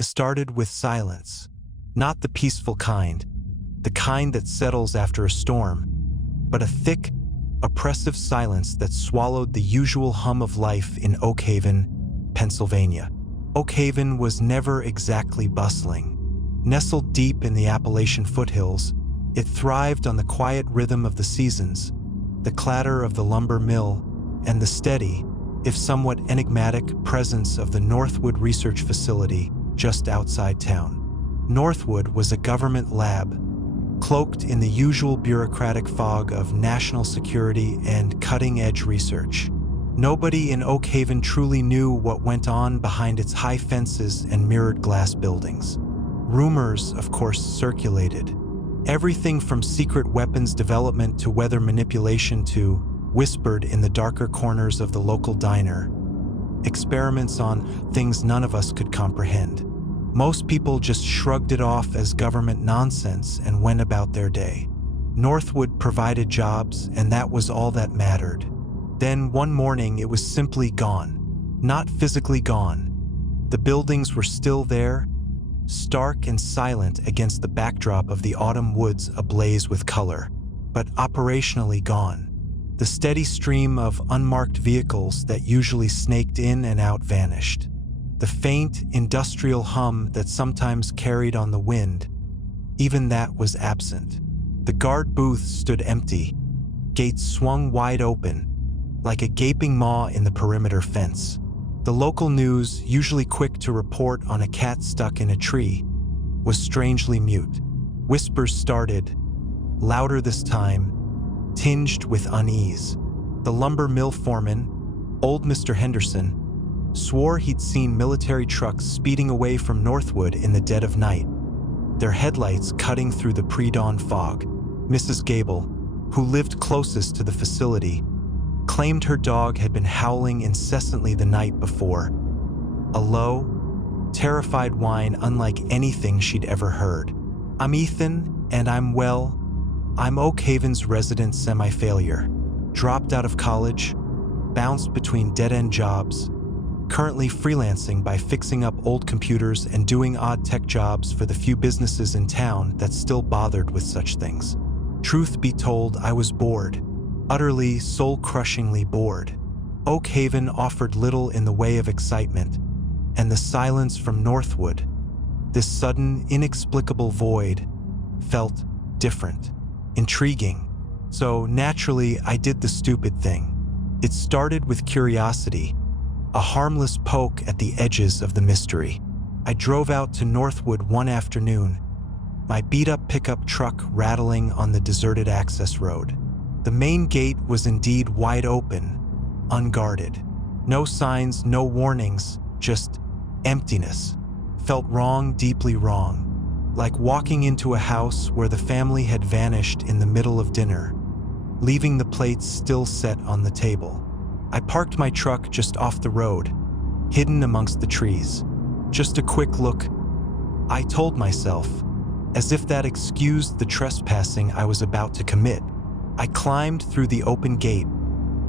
It started with silence, not the peaceful kind, the kind that settles after a storm, but a thick, oppressive silence that swallowed the usual hum of life in Oak Haven, Pennsylvania. Oak Haven was never exactly bustling. Nestled deep in the Appalachian foothills, it thrived on the quiet rhythm of the seasons, the clatter of the lumber mill, and the steady, if somewhat enigmatic, presence of the Northwood Research Facility just outside town. Northwood was a government lab, cloaked in the usual bureaucratic fog of national security and cutting-edge research. Nobody in Oak Haven truly knew what went on behind its high fences and mirrored glass buildings. Rumors, of course, circulated. Everything from secret weapons development to weather manipulation to, whispered in the darker corners of the local diner, experiments on things none of us could comprehend. Most people just shrugged it off as government nonsense and went about their day. Northwood provided jobs, and that was all that mattered. Then one morning it was simply gone. Not physically gone. The buildings were still there, stark and silent against the backdrop of the autumn woods ablaze with color, but operationally gone. The steady stream of unmarked vehicles that usually snaked in and out vanished. The faint, industrial hum that sometimes carried on the wind, even that was absent. The guard booth stood empty, gates swung wide open, like a gaping maw in the perimeter fence. The local news, usually quick to report on a cat stuck in a tree, was strangely mute. Whispers started, louder this time, tinged with unease. The lumber mill foreman, old Mr. Henderson, swore he'd seen military trucks speeding away from Northwood in the dead of night, their headlights cutting through the pre-dawn fog. Mrs. Gable, who lived closest to the facility, claimed her dog had been howling incessantly the night before, a low, terrified whine unlike anything she'd ever heard. I'm Ethan, and I'm Oak Haven's resident semi-failure. Dropped out of college, bounced between dead-end jobs, currently freelancing by fixing up old computers and doing odd tech jobs for the few businesses in town that still bothered with such things. Truth be told, I was bored, utterly, soul-crushingly bored. Oak Haven offered little in the way of excitement, and the silence from Northwood, this sudden, inexplicable void, felt different, intriguing. So naturally, I did the stupid thing. It started with curiosity, a harmless poke at the edges of the mystery. I drove out to Northwood one afternoon, my beat-up pickup truck rattling on the deserted access road. The main gate was indeed wide open, unguarded. No signs, no warnings, just emptiness. Felt wrong, deeply wrong. Like walking into a house where the family had vanished in the middle of dinner, leaving the plates still set on the table. I parked my truck just off the road, hidden amongst the trees. Just a quick look, I told myself, as if that excused the trespassing I was about to commit. I climbed through the open gate,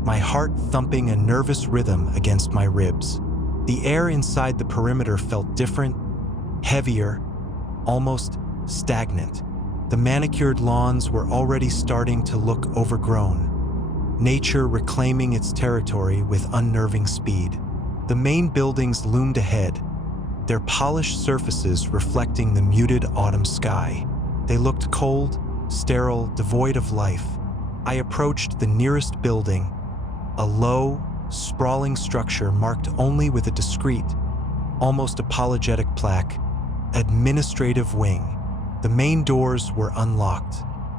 my heart thumping a nervous rhythm against my ribs. The air inside the perimeter felt different, heavier, almost stagnant. The manicured lawns were already starting to look overgrown, nature reclaiming its territory with unnerving speed. The main buildings loomed ahead, their polished surfaces reflecting the muted autumn sky. They looked cold, sterile, devoid of life. I approached the nearest building, a low, sprawling structure marked only with a discreet, almost apologetic plaque, Administrative Wing. The main doors were unlocked,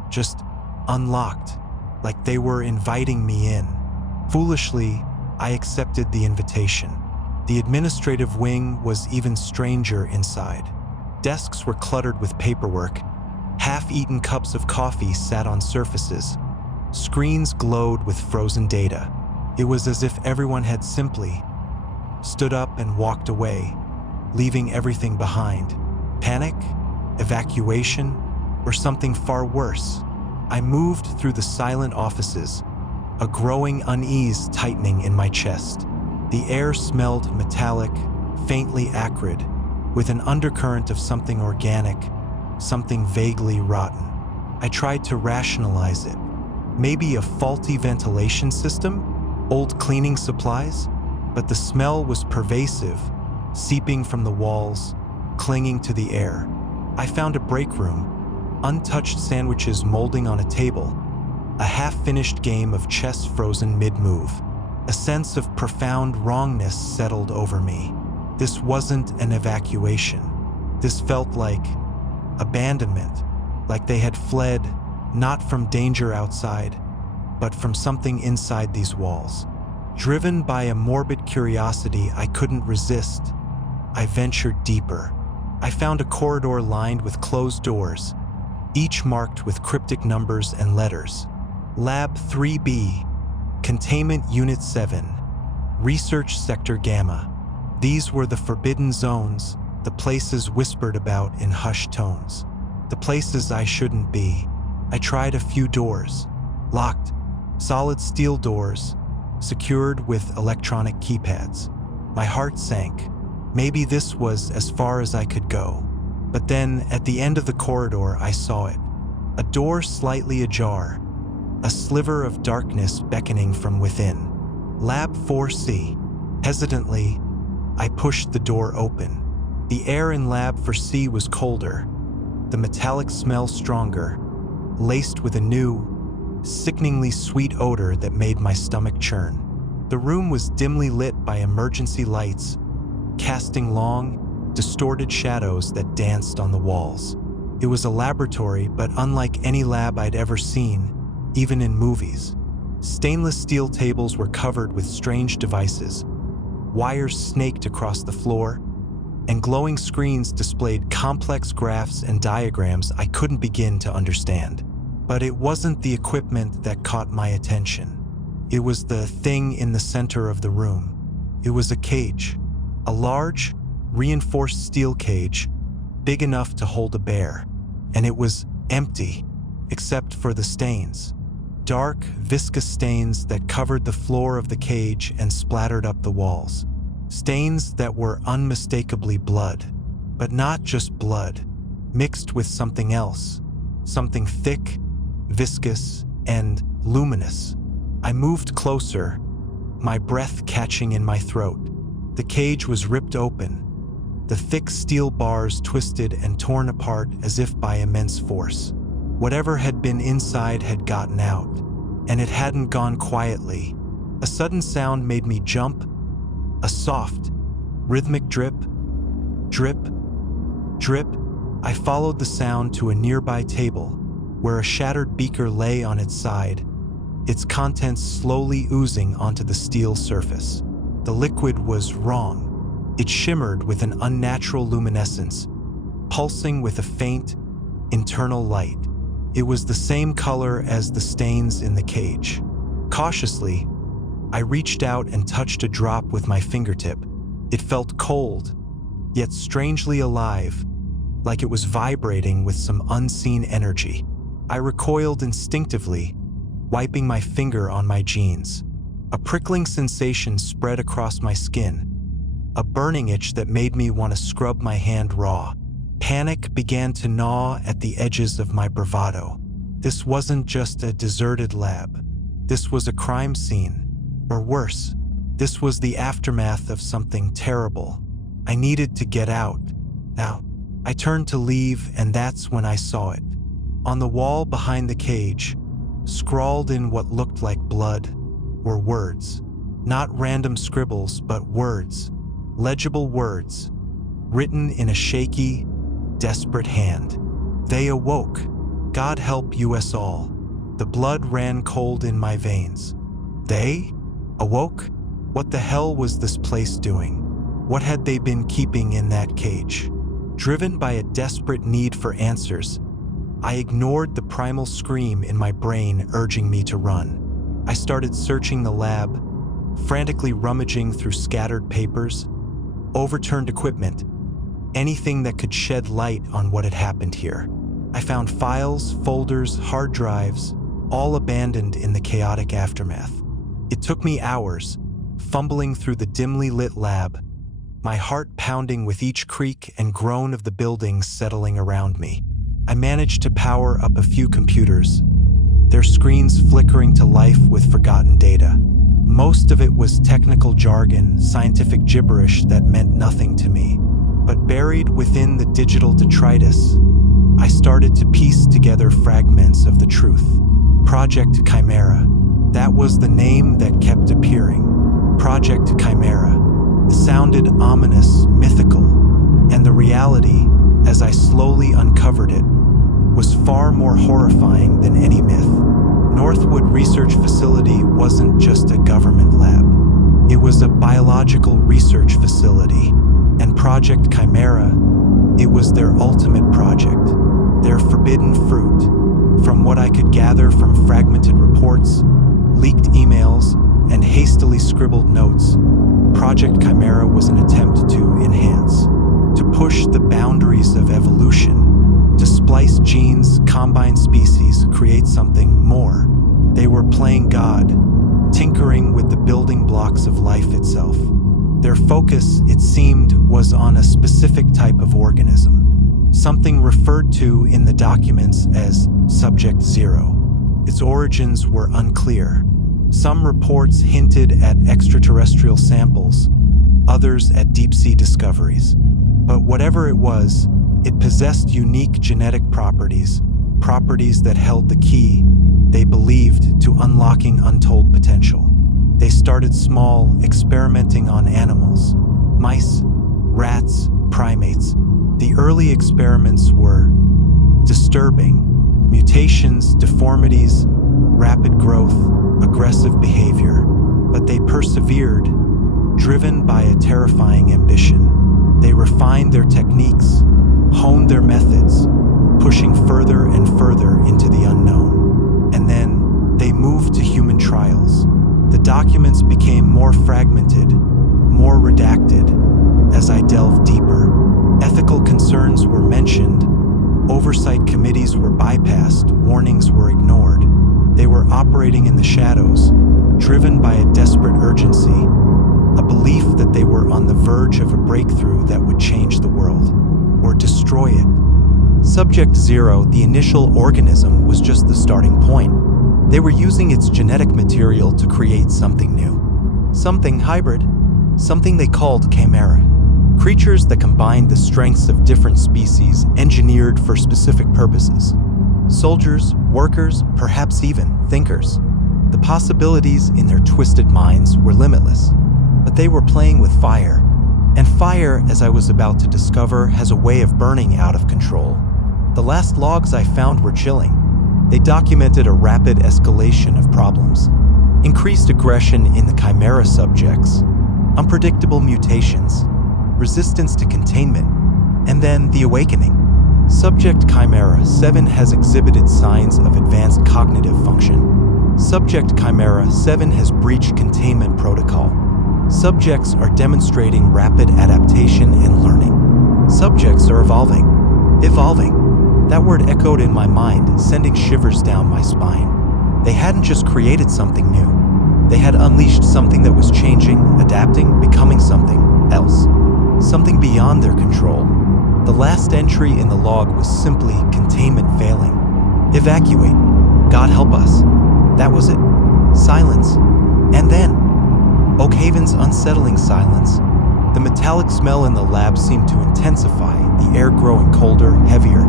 just unlocked, like they were inviting me in. Foolishly, I accepted the invitation. The administrative wing was even stranger inside. Desks were cluttered with paperwork, half-eaten cups of coffee sat on surfaces, screens glowed with frozen data. It was as if everyone had simply stood up and walked away, leaving everything behind. Panic? Evacuation? Or something far worse? I moved through the silent offices, a growing unease tightening in my chest. The air smelled metallic, faintly acrid, with an undercurrent of something organic, something vaguely rotten. I tried to rationalize it. Maybe a faulty ventilation system? Old cleaning supplies? But the smell was pervasive, seeping from the walls, clinging to the air. I found a break room, untouched sandwiches molding on a table, a half-finished game of chess frozen mid-move. A sense of profound wrongness settled over me. This wasn't an evacuation. This felt like abandonment, like they had fled, not from danger outside, but from something inside these walls. Driven by a morbid curiosity I couldn't resist, I ventured deeper. I found a corridor lined with closed doors, each marked with cryptic numbers and letters. Lab 3B, Containment Unit 7, Research Sector Gamma. These were the forbidden zones, the places whispered about in hushed tones. The places I shouldn't be. I tried a few doors. Locked, solid steel doors, secured with electronic keypads. My heart sank. Maybe this was as far as I could go. But then, at the end of the corridor, I saw it. A door slightly ajar, a sliver of darkness beckoning from within. Lab 4C. Hesitantly, I pushed the door open. The air in Lab 4C was colder, the metallic smell stronger, laced with a new, sickeningly sweet odor that made my stomach churn. The room was dimly lit by emergency lights, casting long, distorted shadows that danced on the walls. It was a laboratory, but unlike any lab I'd ever seen, even in movies. Stainless steel tables were covered with strange devices. Wires snaked across the floor, and glowing screens displayed complex graphs and diagrams I couldn't begin to understand. But it wasn't the equipment that caught my attention. It was the thing in the center of the room. It was a cage. A large, reinforced steel cage, big enough to hold a bear. And it was empty, except for the stains. Dark, viscous stains that covered the floor of the cage and splattered up the walls. Stains that were unmistakably blood. But not just blood, mixed with something else. Something thick, viscous, and luminous. I moved closer, my breath catching in my throat. The cage was ripped open, the thick steel bars twisted and torn apart as if by immense force. Whatever had been inside had gotten out, and it hadn't gone quietly. A sudden sound made me jump, a soft, rhythmic drip, drip, drip. I followed the sound to a nearby table, where a shattered beaker lay on its side, its contents slowly oozing onto the steel surface. The liquid was wrong. It shimmered with an unnatural luminescence, pulsing with a faint, internal light. It was the same color as the stains in the cage. Cautiously, I reached out and touched a drop with my fingertip. It felt cold, yet strangely alive, like it was vibrating with some unseen energy. I recoiled instinctively, wiping my finger on my jeans. A prickling sensation spread across my skin, a burning itch that made me want to scrub my hand raw. Panic began to gnaw at the edges of my bravado. This wasn't just a deserted lab. This was a crime scene. Or worse, this was the aftermath of something terrible. I needed to get out. Now, I turned to leave, and that's when I saw it. On the wall behind the cage, scrawled in what looked like blood, were words. Not random scribbles, but words. Legible words, written in a shaky, desperate hand. They awoke. God help us all. The blood ran cold in my veins. They awoke? What the hell was this place doing? What had they been keeping in that cage? Driven by a desperate need for answers, I ignored the primal scream in my brain urging me to run. I started searching the lab, frantically rummaging through scattered papers, overturned equipment, anything that could shed light on what had happened here. I found files, folders, hard drives, all abandoned in the chaotic aftermath. It took me hours, fumbling through the dimly lit lab, my heart pounding with each creak and groan of the buildings settling around me. I managed to power up a few computers, their screens flickering to life with forgotten data. Most of it was technical jargon, scientific gibberish that meant nothing to me. But buried within the digital detritus, I started to piece together fragments of the truth. Project Chimera. That was the name that kept appearing. Project Chimera. It sounded ominous, mythical, and the reality, as I slowly uncovered it, was far more horrifying than any myth. Northwood Research Facility wasn't just a government lab. It was a biological research facility, and Project Chimera, it was their ultimate project, their forbidden fruit. From what I could gather from fragmented reports, leaked emails, and hastily scribbled notes, Project Chimera was an attempt to enhance, to push the boundaries of evolution, to splice genes, combine species, create something more. They were playing God, tinkering with the building blocks of life itself. Their focus, it seemed, was on a specific type of organism, something referred to in the documents as Subject Zero. Its origins were unclear. Some reports hinted at extraterrestrial samples, others at deep-sea discoveries. But whatever it was, it possessed unique genetic properties, properties that held the key, they believed, to unlocking untold potential. They started small, experimenting on animals, mice, rats, primates. The early experiments were disturbing. Mutations, deformities, rapid growth, aggressive behavior. But they persevered, driven by a terrifying ambition. They refined their techniques, honed their methods, pushing further and further into the unknown. And then they moved to human trials. The documents became more fragmented, more redacted. As I delved deeper, ethical concerns were mentioned, oversight committees were bypassed, warnings were ignored. They were operating in the shadows, driven by a desperate urgency, a belief that they were on the verge of a breakthrough that would change the world, or destroy it. Subject Zero, the initial organism, was just the starting point. They were using its genetic material to create something new, something hybrid, something they called Chimera. Creatures that combined the strengths of different species engineered for specific purposes. Soldiers, workers, perhaps even thinkers. The possibilities in their twisted minds were limitless, but they were playing with fire. And fire, as I was about to discover, has a way of burning out of control. The last logs I found were chilling. They documented a rapid escalation of problems, increased aggression in the Chimera subjects, unpredictable mutations, resistance to containment, and then the awakening. Subject Chimera 7 has exhibited signs of advanced cognitive function. Subject Chimera 7 has breached containment protocol. Subjects are demonstrating rapid adaptation and learning. Subjects are evolving. Evolving. That word echoed in my mind, sending shivers down my spine. They hadn't just created something new. They had unleashed something that was changing, adapting, becoming something else. Something beyond their control. The last entry in the log was simply containment failing. Evacuate. God help us. That was it. Silence. And then, Oakhaven's unsettling silence. The metallic smell in the lab seemed to intensify, the air growing colder, heavier.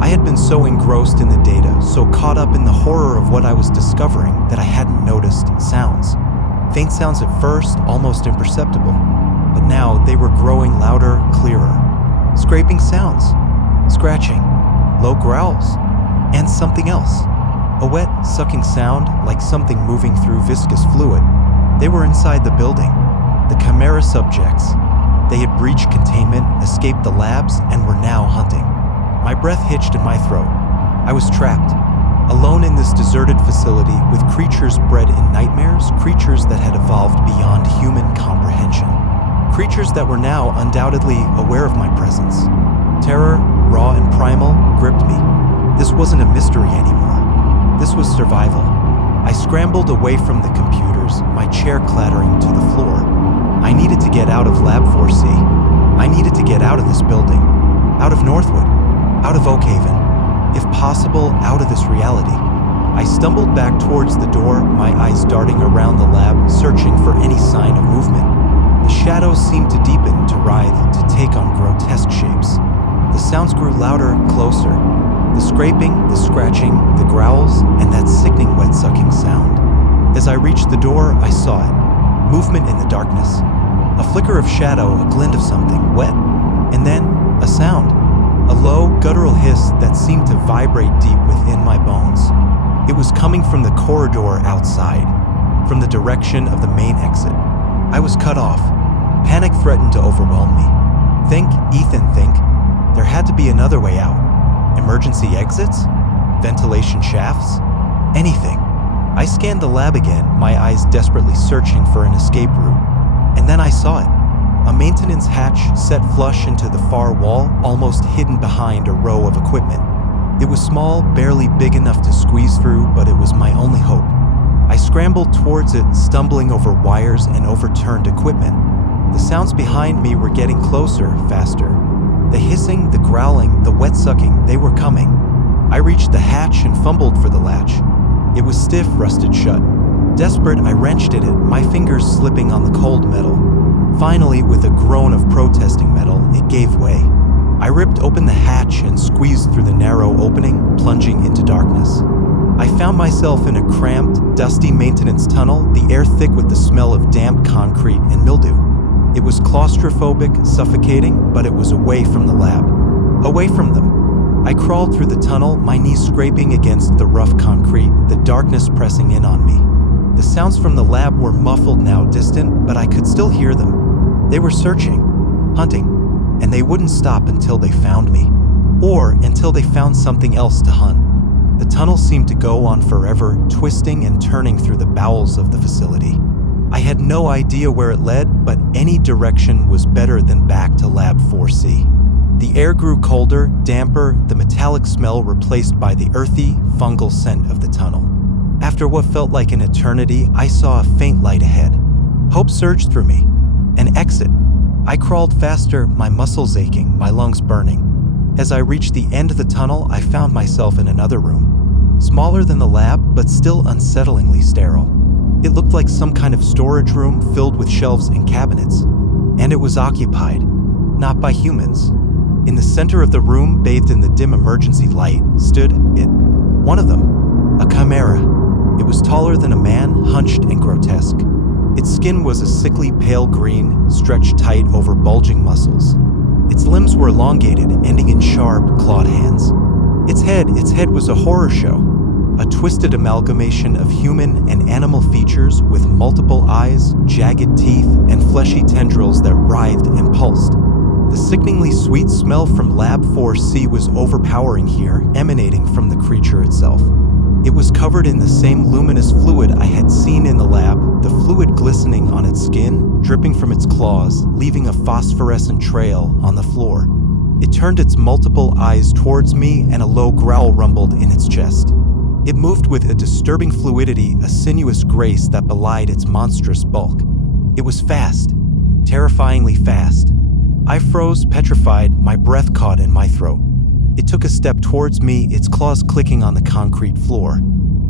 I had been so engrossed in the data, so caught up in the horror of what I was discovering, that I hadn't noticed sounds. Faint sounds at first, almost imperceptible. But now they were growing louder, clearer. Scraping sounds, scratching, low growls, and something else. A wet, sucking sound like something moving through viscous fluid. They were inside the building. The Chimera subjects. They had breached containment, escaped the labs, and were now hunting. My breath hitched in my throat. I was trapped, alone in this deserted facility with creatures bred in nightmares, creatures that had evolved beyond human comprehension. Creatures that were now undoubtedly aware of my presence. Terror, raw and primal, gripped me. This wasn't a mystery anymore. This was survival. I scrambled away from the computers, my chair clattering to the floor. I needed to get out of Lab 4C. I needed to get out of this building, out of Northwood, out of Oakhaven, if possible, out of this reality. I stumbled back towards the door, my eyes darting around the lab, searching for any sign of movement. The shadows seemed to deepen, to writhe, to take on grotesque shapes. The sounds grew louder, closer. The scraping, the scratching, the growls, and that sickening wet-sucking sound. As I reached the door, I saw it. Movement in the darkness. A flicker of shadow, a glint of something wet. And then, a sound. A low, guttural hiss that seemed to vibrate deep within my bones. It was coming from the corridor outside, from the direction of the main exit. I was cut off. Panic threatened to overwhelm me. Think, Ethan, think. There had to be another way out. Emergency exits? Ventilation shafts? Anything. I scanned the lab again, my eyes desperately searching for an escape route. And then I saw it. A maintenance hatch set flush into the far wall, almost hidden behind a row of equipment. It was small, barely big enough to squeeze through, but it was my only hope. I scrambled towards it, stumbling over wires and overturned equipment. The sounds behind me were getting closer, faster. The hissing, the growling, the wet-sucking, they were coming. I reached the hatch and fumbled for the latch. It was stiff, rusted shut. Desperate, I wrenched at it, my fingers slipping on the cold metal. Finally, with a groan of protesting metal, it gave way. I ripped open the hatch and squeezed through the narrow opening, plunging into darkness. I found myself in a cramped, dusty maintenance tunnel, the air thick with the smell of damp concrete and mildew. It was claustrophobic, suffocating, but it was away from the lab. Away from them. I crawled through the tunnel, my knees scraping against the rough concrete, the darkness pressing in on me. The sounds from the lab were muffled now, distant, but I could still hear them. They were searching, hunting, and they wouldn't stop until they found me, or until they found something else to hunt. The tunnel seemed to go on forever, twisting and turning through the bowels of the facility. I had no idea where it led, but any direction was better than back to Lab 4C. The air grew colder, damper, the metallic smell replaced by the earthy, fungal scent of the tunnel. After what felt like an eternity, I saw a faint light ahead. Hope surged through me. An exit. I crawled faster, my muscles aching, my lungs burning. As I reached the end of the tunnel, I found myself in another room. Smaller than the lab, but still unsettlingly sterile. It looked like some kind of storage room filled with shelves and cabinets. And it was occupied, not by humans. In the center of the room, bathed in the dim emergency light, stood it. One of them. A chimera. It was taller than a man, hunched and grotesque. Its skin was a sickly pale green, stretched tight over bulging muscles. Its limbs were elongated, ending in sharp, clawed hands. Its head was a horror show, a twisted amalgamation of human and animal features with multiple eyes, jagged teeth, and fleshy tendrils that writhed and pulsed. The sickeningly sweet smell from Lab 4C was overpowering here, emanating from the creature itself. It was covered in the same luminous fluid I had seen in the lab, the fluid glistening on its skin, dripping from its claws, leaving a phosphorescent trail on the floor. It turned its multiple eyes towards me, and a low growl rumbled in its chest. It moved with a disturbing fluidity, a sinuous grace that belied its monstrous bulk. It was fast, terrifyingly fast. I froze, petrified, my breath caught in my throat. It took a step towards me, its claws clicking on the concrete floor.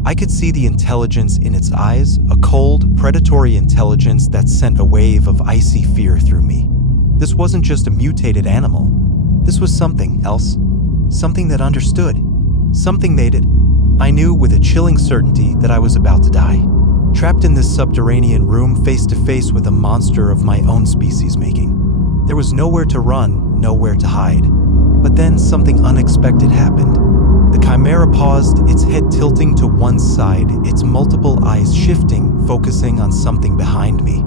I could see the intelligence in its eyes, a cold, predatory intelligence that sent a wave of icy fear through me. This wasn't just a mutated animal. This was something else. Something that understood. Something made it. I knew with a chilling certainty that I was about to die. Trapped in this subterranean room, face to face with a monster of my own species making. There was nowhere to run, nowhere to hide. But then something unexpected happened. The chimera paused, its head tilting to one side, its multiple eyes shifting, focusing on something behind me.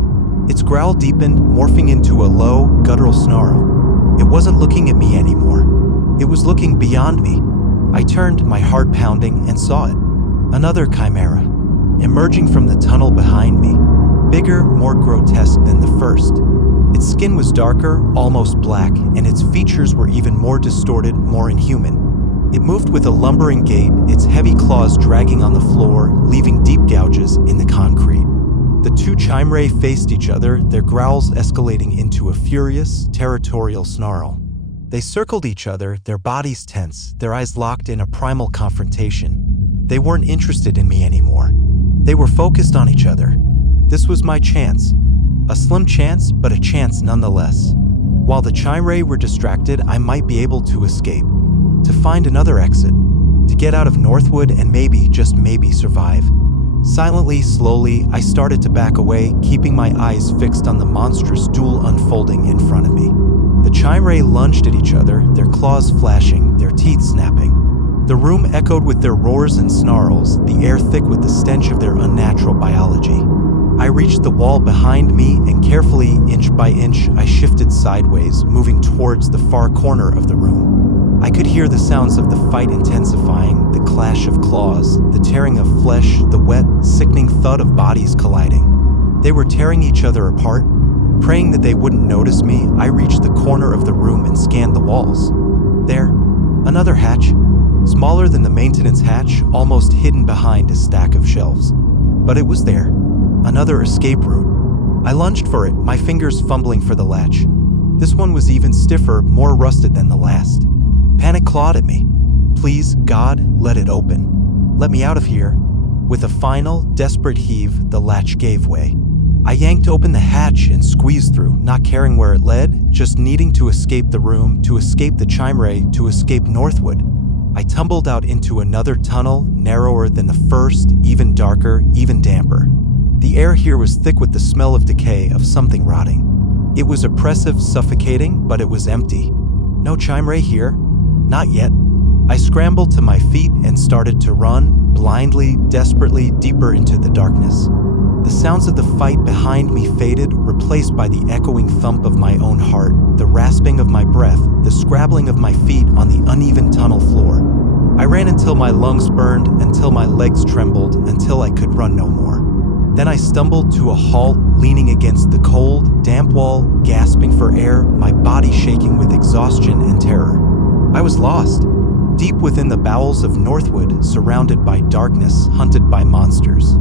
Its growl deepened, morphing into a low, guttural snarl. It wasn't looking at me anymore. It was looking beyond me. I turned, my heart pounding, and saw it. Another chimera, emerging from the tunnel behind me. Bigger, more grotesque than the first. Its skin was darker, almost black, and its features were even more distorted, more inhuman. It moved with a lumbering gait, its heavy claws dragging on the floor, leaving deep gouges in the concrete. The two Chimerae faced each other, their growls escalating into a furious, territorial snarl. They circled each other, their bodies tense, their eyes locked in a primal confrontation. They weren't interested in me anymore. They were focused on each other. This was my chance. A slim chance, but a chance nonetheless. While the Chimerae were distracted, I might be able to escape, to find another exit, to get out of Northwood and maybe, just maybe, survive. Silently, slowly, I started to back away, keeping my eyes fixed on the monstrous duel unfolding in front of me. The Chimerae lunged at each other, their claws flashing, their teeth snapping. The room echoed with their roars and snarls, the air thick with the stench of their unnatural biology. I reached the wall behind me and carefully, inch by inch, I shifted sideways, moving towards the far corner of the room. I could hear the sounds of the fight intensifying, the clash of claws, the tearing of flesh, the wet, sickening thud of bodies colliding. They were tearing each other apart. Praying that they wouldn't notice me, I reached the corner of the room and scanned the walls. There, another hatch, smaller than the maintenance hatch, almost hidden behind a stack of shelves. But it was there, another escape route. I lunged for it, my fingers fumbling for the latch. This one was even stiffer, more rusted than the last. Panic clawed at me. Please, God, let it open. Let me out of here. With a final, desperate heave, the latch gave way. I yanked open the hatch and squeezed through, not caring where it led, just needing to escape the room, to escape the Chimerae, to escape Northwood. I tumbled out into another tunnel, narrower than the first, even darker, even damper. The air here was thick with the smell of decay, of something rotting. It was oppressive, suffocating, but it was empty. No Chimerae here. Not yet. I scrambled to my feet and started to run, blindly, desperately, deeper into the darkness. The sounds of the fight behind me faded, replaced by the echoing thump of my own heart, the rasping of my breath, the scrabbling of my feet on the uneven tunnel floor. I ran until my lungs burned, until my legs trembled, until I could run no more. Then I stumbled to a halt, leaning against the cold, damp wall, gasping for air, my body shaking with exhaustion and terror. I was lost, deep within the bowels of Northwood, surrounded by darkness, hunted by monsters.